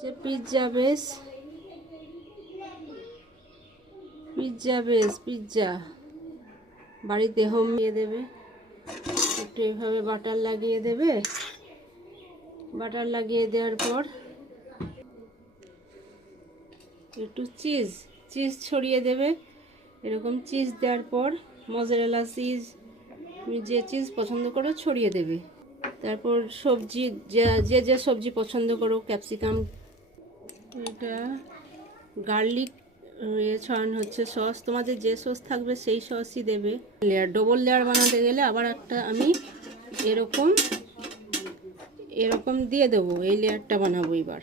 যে pizza base, pizza বাড়িতে home দিয়ে দেবে। একটু এভাবে বাটার লাগিয়ে দেবে। বাটার লাগিয়ে দেওয়ার পর একটু চিজ ছড়িয়ে দেবে। এরকম চিজ দেওয়ার পর মজারেলা চিজ, তুমি যে চিজ পছন্দ করো ছড়িয়ে দেবে। তারপর সবজি, যে যে সবজি পছন্দ করো, ক্যাপসিকাম, এটা গার্লিক ছড়ানো হচ্ছে সস, তোমাদের যে সস থাকবে সেই সসই দেবে। ডবল লেয়ার বানাতে গেলে আবার একটা আমি এরকম দিয়ে দেবো। এই লেয়ারটা বানাবো এবার।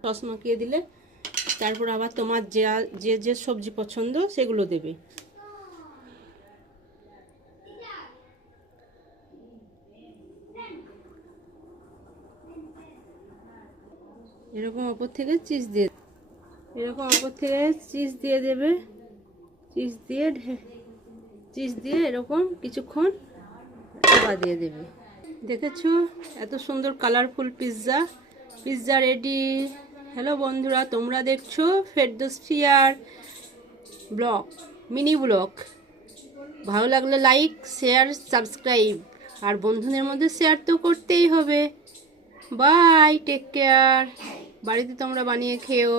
সস মাখিয়ে দিলে তারপর আবার তোমার যে যে সবজি পছন্দ সেগুলো দেবে। এরকম ওপর থেকে চিজ দিয়ে দেবে। চিজ দিয়ে এরকম কিছুক্ষণ চাপা দিয়ে দেবে। দেখেছো এত সুন্দর কালারফুল পিৎজা রেডি। হ্যালো বন্ধুরা, তোমরা দেখছো ফেরদৌসিয়ার ব্লগ, মিনি ব্লগ। ভালো লাগলে লাইক, শেয়ার, সাবস্ক্রাইব, আর বন্ধুদের মধ্যে শেয়ার তো করতেই হবে। Bye, take care. বাড়িতে তোমরা বানিয়ে খেও।